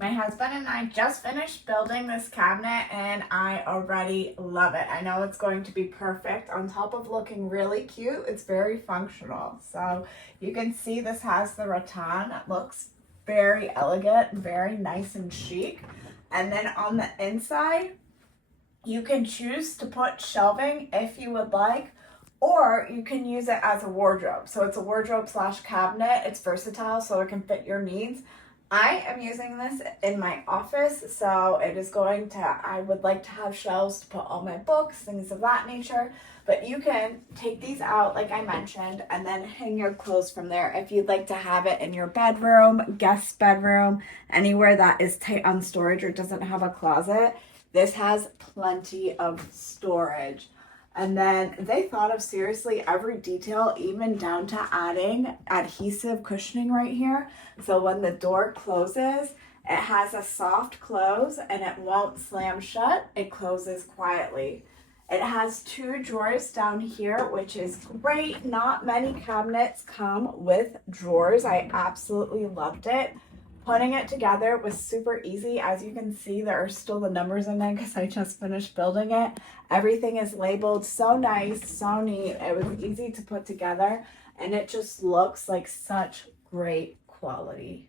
My husband and I just finished building this cabinet and I already love it. I know it's going to be perfect. On top of looking really cute, it's very functional. So you can see this has the rattan. It looks very elegant, very nice and chic. And then on the inside, you can choose to put shelving if you would like, or you can use it as a wardrobe. So it's a wardrobe slash cabinet. It's versatile, so it can fit your needs. I am using this in my office, so it is going to, I would like to have shelves to put all my books, things of that nature, but you can take these out, like I mentioned, and then hang your clothes from there. If you'd like to have it in your bedroom, guest bedroom, anywhere that is tight on storage or doesn't have a closet, this has plenty of storage. And then they thought of seriously every detail, even down to adding adhesive cushioning right here. So when the door closes, it has a soft close and it won't slam shut. It closes quietly. It has 2 drawers down here, which is great. Not many cabinets come with drawers. I absolutely loved it. Putting it together was super easy. As you can see, there are still the numbers in there because I just finished building it. Everything is labeled so nice, so neat. It was easy to put together and it just looks like such great quality.